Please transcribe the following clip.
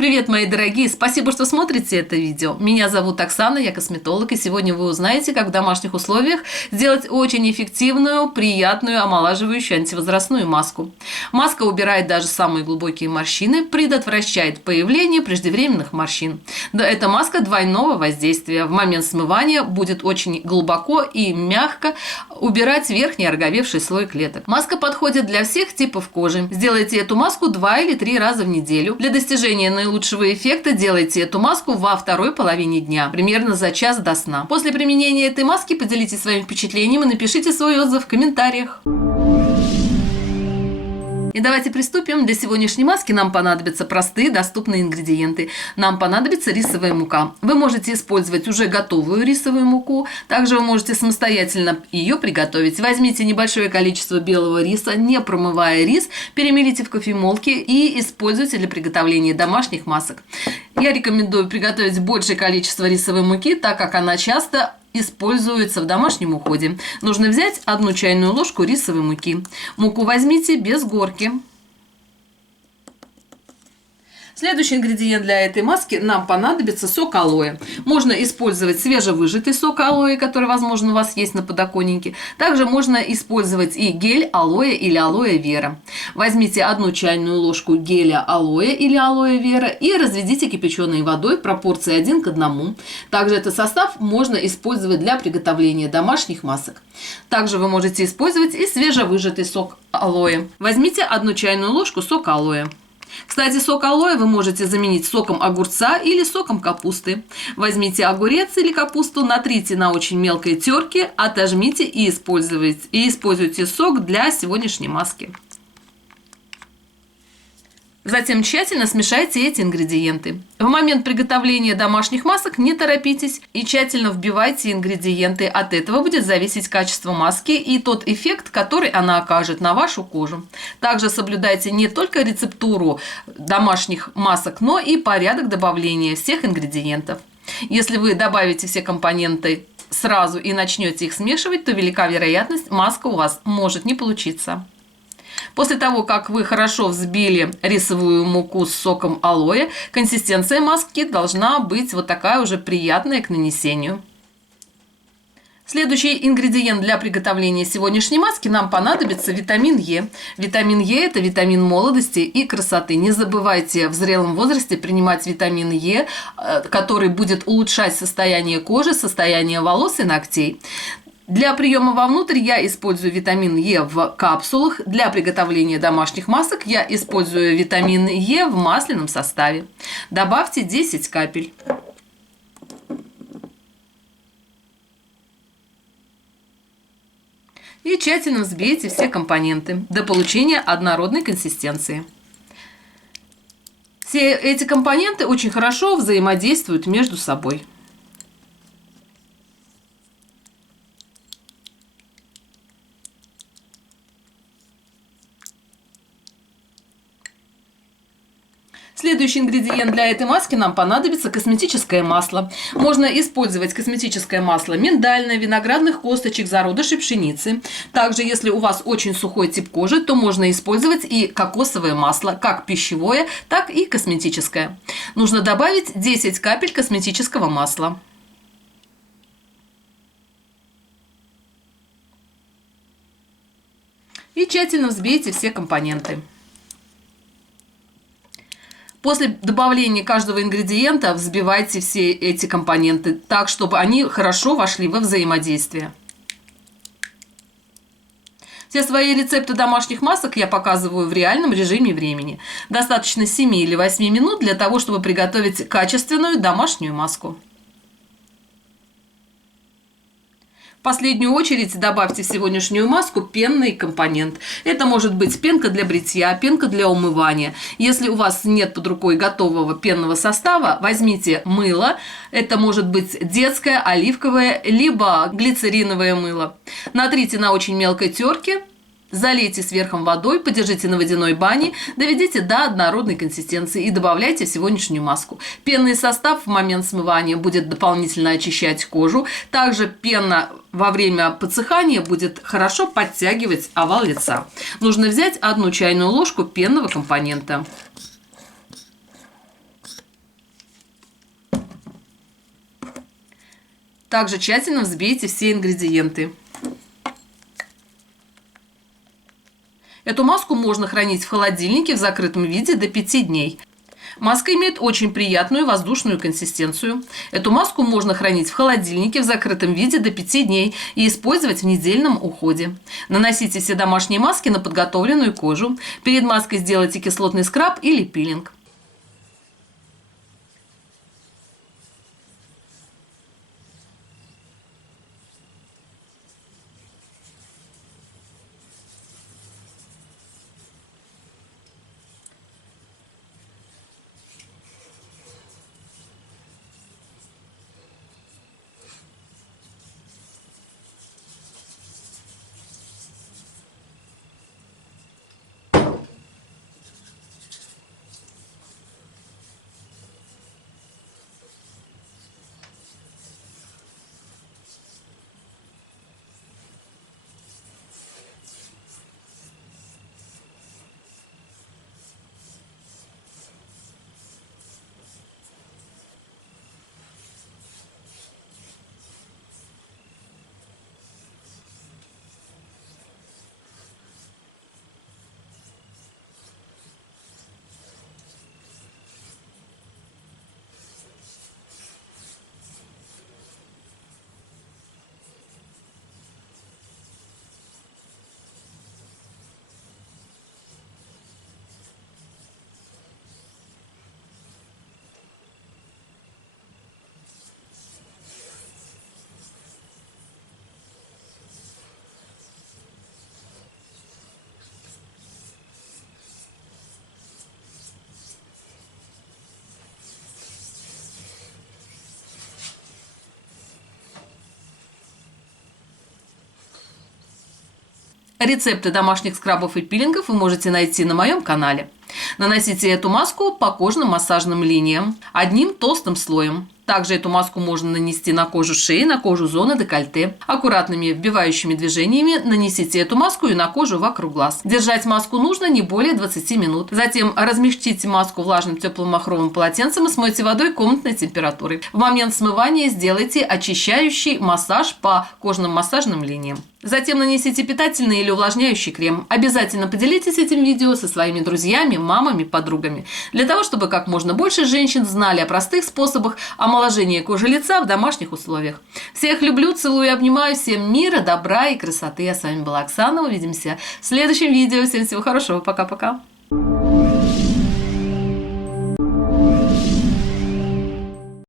Привет, мои дорогие! Спасибо, что смотрите это видео. Меня зовут Оксана, я косметолог, и сегодня вы узнаете, как в домашних условиях сделать очень эффективную, приятную, омолаживающую антивозрастную маску. Маска убирает даже самые глубокие морщины, предотвращает появление преждевременных морщин. Да, эта маска двойного воздействия. В момент смывания будет очень глубоко и мягко убирать верхний ороговевший слой клеток. Маска подходит для всех типов кожи. Сделайте эту маску 2 или 3 раза в неделю. Для достижения наилучшего эффекта делайте эту маску во второй половине дня, примерно за час до сна. После применения этой маски поделитесь своим впечатлением и напишите свой отзыв в комментариях. И давайте приступим. Для сегодняшней маски нам понадобятся простые доступные ингредиенты. Нам понадобится рисовая мука. Вы можете использовать уже готовую рисовую муку. Также вы можете самостоятельно ее приготовить. Возьмите небольшое количество белого риса, не промывая рис, перемелите в кофемолке и используйте для приготовления домашних масок. Я рекомендую приготовить большее количество рисовой муки, так как она часто используется в домашнем уходе. Нужно взять 1 чайную ложку рисовой муки. Муку возьмите без горки. Следующий ингредиент для этой маски нам понадобится сок алоэ. Можно использовать свежевыжатый сок алоэ, который, возможно, у вас есть на подоконнике. Также можно использовать и гель алоэ или алоэ вера. Возьмите 1 чайную ложку геля алоэ или алоэ вера и разведите кипяченой водой в пропорции 1 к 1. Также этот состав можно использовать для приготовления домашних масок. Также вы можете использовать и свежевыжатый сок алоэ. Возьмите 1 чайную ложку сока алоэ. Кстати, сок алоэ вы можете заменить соком огурца или соком капусты. Возьмите огурец или капусту, натрите на очень мелкой терке, отожмите и используйте сок для сегодняшней маски. Затем тщательно смешайте эти ингредиенты. В момент приготовления домашних масок не торопитесь и тщательно вбивайте ингредиенты. От этого будет зависеть качество маски и тот эффект, который она окажет на вашу кожу. Также соблюдайте не только рецептуру домашних масок, но и порядок добавления всех ингредиентов. Если вы добавите все компоненты сразу и начнете их смешивать, то велика вероятность, маска у вас может не получиться. После того, как вы хорошо взбили рисовую муку с соком алоэ, консистенция маски должна быть вот такая уже приятная к нанесению. Следующий ингредиент для приготовления сегодняшней маски нам понадобится витамин Е. Витамин Е – это витамин молодости и красоты. Не забывайте в зрелом возрасте принимать витамин Е, который будет улучшать состояние кожи, состояние волос и ногтей. Для приема вовнутрь я использую витамин Е в капсулах. Для приготовления домашних масок я использую витамин Е в масляном составе. Добавьте 10 капель. И тщательно взбейте все компоненты до получения однородной консистенции. Все эти компоненты очень хорошо взаимодействуют между собой. Следующий ингредиент для этой маски нам понадобится косметическое масло. Можно использовать косметическое масло миндальное, виноградных косточек, зародышей пшеницы. Также, если у вас очень сухой тип кожи, то можно использовать и кокосовое масло, как пищевое, так и косметическое. Нужно добавить 10 капель косметического масла. И тщательно взбейте все компоненты. После добавления каждого ингредиента взбивайте все эти компоненты так, чтобы они хорошо вошли во взаимодействие. Все свои рецепты домашних масок я показываю в реальном режиме времени. Достаточно 7 или 8 минут для того, чтобы приготовить качественную домашнюю маску. В последнюю очередь добавьте в сегодняшнюю маску пенный компонент. Это может быть пенка для бритья, пенка для умывания. Если у вас нет под рукой готового пенного состава, возьмите мыло. Это может быть детское, оливковое, либо глицериновое мыло. Натрите на очень мелкой терке. Залейте сверху водой, подержите на водяной бане, доведите до однородной консистенции и добавляйте в сегодняшнюю маску. Пенный состав в момент смывания будет дополнительно очищать кожу. Также пена во время подсыхания будет хорошо подтягивать овал лица. Нужно взять 1 чайную ложку пенного компонента. Также тщательно взбейте все ингредиенты. Эту маску можно хранить в холодильнике в закрытом виде до 5 дней. Маска имеет очень приятную воздушную консистенцию. Эту маску можно хранить в холодильнике в закрытом виде до 5 дней и использовать в недельном уходе. Наносите все домашние маски на подготовленную кожу. Перед маской сделайте кислотный скраб или пилинг. Рецепты домашних скрабов и пилингов вы можете найти на моем канале. Наносите эту маску по кожным массажным линиям одним толстым слоем. Также эту маску можно нанести на кожу шеи, на кожу зоны декольте. Аккуратными вбивающими движениями нанесите эту маску и на кожу вокруг глаз. Держать маску нужно не более 20 минут. Затем размягчите маску влажным теплым махровым полотенцем и смойте водой комнатной температуры. В момент смывания сделайте очищающий массаж по кожным массажным линиям. Затем нанесите питательный или увлажняющий крем. Обязательно поделитесь этим видео со своими друзьями, мамами, подругами. Для того, чтобы как можно больше женщин знали о простых способах омоложения кожи лица в домашних условиях. Всех люблю, целую и обнимаю. Всем мира, добра и красоты. А с вами была Оксана. Увидимся в следующем видео. Всем всего хорошего. Пока-пока.